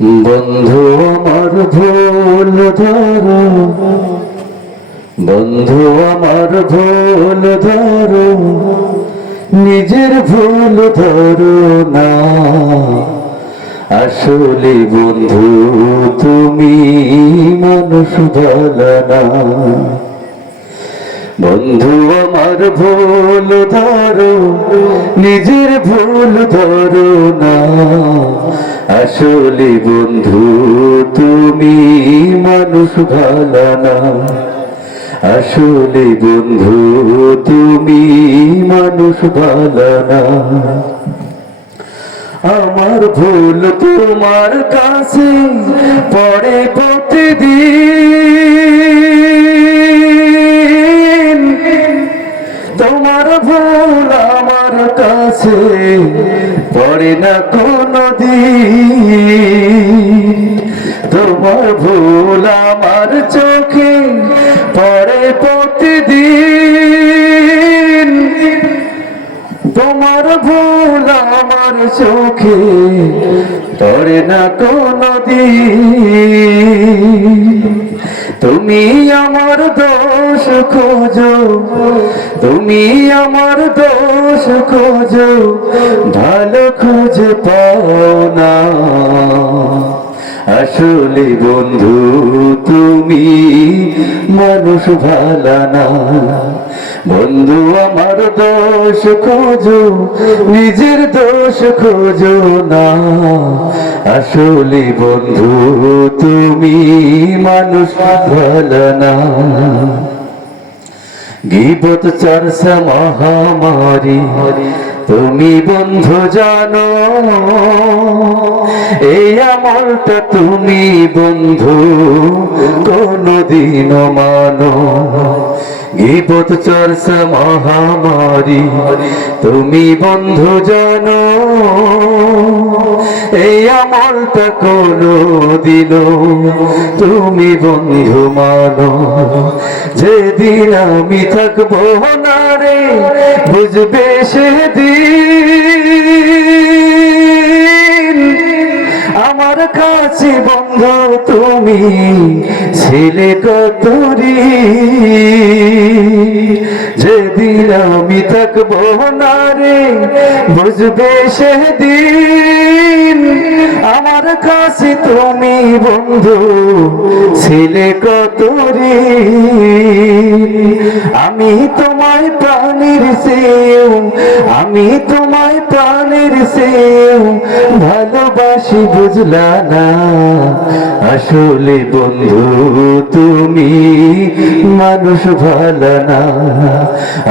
বন্ধু আমার ভুল ধরো, বন্ধু আমার ভুল ধরো, নিজের ভুল ধরো না। আসলে বন্ধু তুমি মানুষ ভালো না। বন্ধু আমার ভুল ধরো, নিজের ভুল ধরো না। আসলে বন্ধু তুমি মানুষ ভালো না। আসলে বন্ধু তুমি মানুষ ভালো না। আমার ভুল তোমার কাছে পড়ে প্রতিদিন, তোমার ভুল আমার কাছে পড়ে না কোনদিন। তোমার ভুল আমার চোখে পড়ে প্রতিদিন, তোমার ভুল আমার চোখে পড়ে না কোনদিন। তুমি আমার দোষ খোঁজো, তুমি আমার দোষ খোঁজো, ভালো খুঁজে পাও না। আসলে বন্ধু তুমি মানুষ ভালো না। বন্ধু আমার দোষ খোঁজো, নিজের দোষ খোঁজো না। আসলে বন্ধু তুমি মানুষ ভালো না। গীবত চর্চা মহামারী তুমি বন্ধু জানো, এই আমলটা তুমি বন্ধু কোনদিনও মানো। গীবত চর্চা মহামারী তুমি বন্ধু জানো, এই আমলটা কোনদিনও তুমি বন্ধু মানো। যেদিন আমি থাকবো না রে বুঝবে সেদিন, আমার কাছে বন্ধু তুমি ছিলে কতরি। যেদিন আমি থাকবো না রে বুঝবে সেদিন, আমার কাছে তুমি বন্ধু ছিলে কতরি। আমি তোমায় প্রাণের চেয়েও, আমি তোমায় প্রাণের চেয়েও ভালোবাসি বুঝলা না। আসলে বন্ধু তুমি মানুষ ভালো না।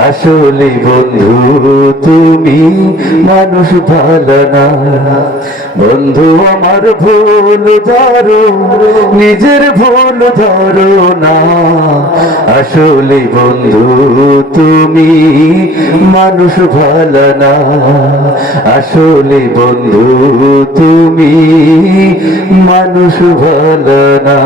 আসলে বন্ধু তুমি মানুষ ভালো না। বন্ধু আমার ভুল ধরো, নিজের ভুল ধরো না। আসলে বন্ধু তুমি মানুষ ভালো না। আসলে বন্ধু তুমি মানুষ ভালো না।